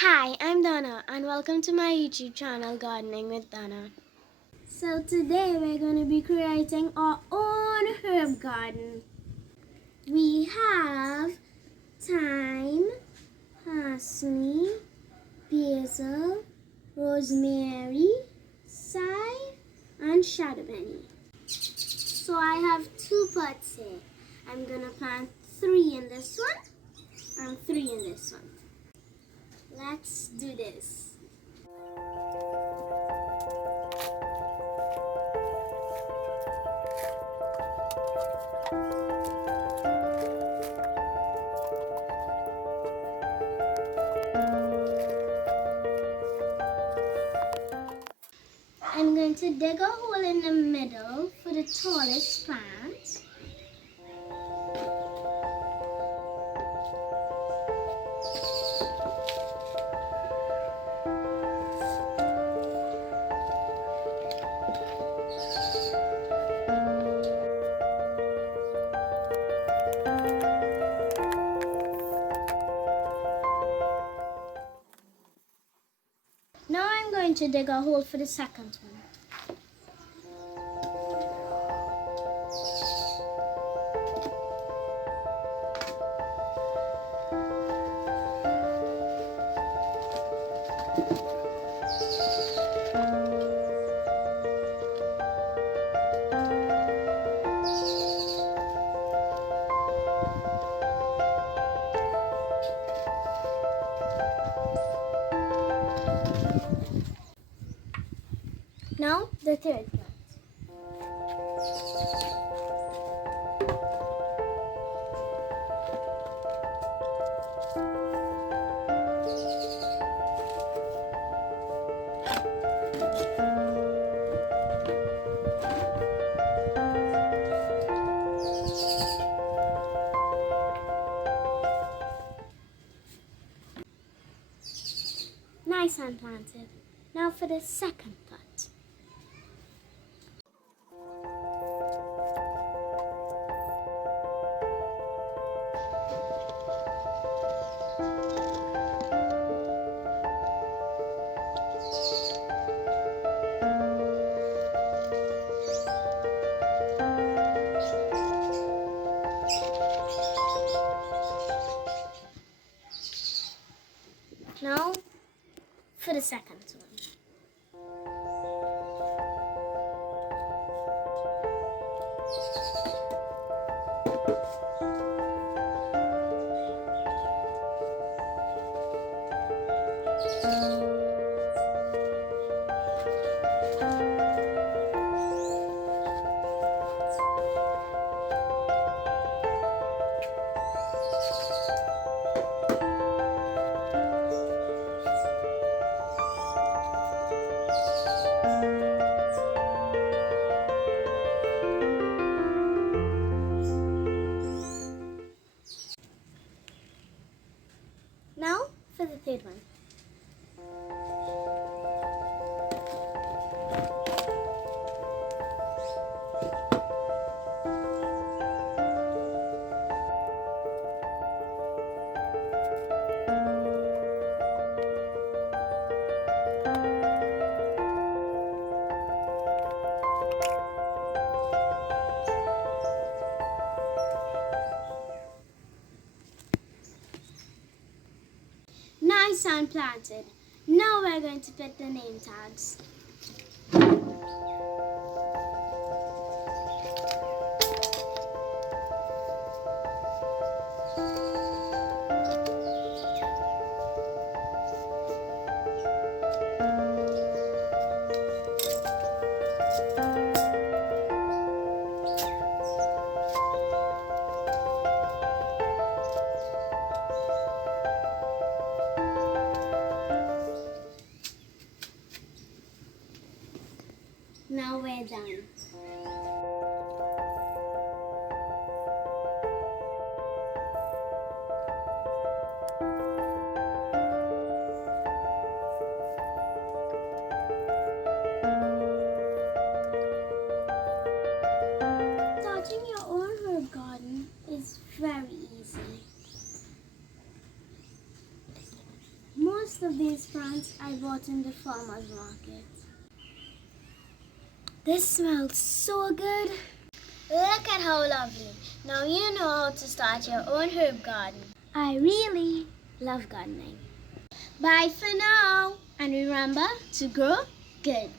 Hi, I'm Donna and welcome to my YouTube channel Gardening with Donna. So today we're going to be creating our own herb garden. We have thyme, parsley, basil, rosemary, thyme and shadowbenny. So I have two pots here. I'm going to plant 3 in this one and 3 in this one. Let's do this. I'm going to dig a hole in the middle for the tallest plant. Now I'm going to dig a hole for the second one. Now the third plant. Nice and planted. Now for the second pot. Now for the second one. Now for the third one. Nice and planted. Now we're going to put the name tags. rest of these plants I bought in the farmer's market. This smells so good. Look at how lovely. Now you know how to start your own herb garden. I really love gardening. Bye for now. And remember to grow good.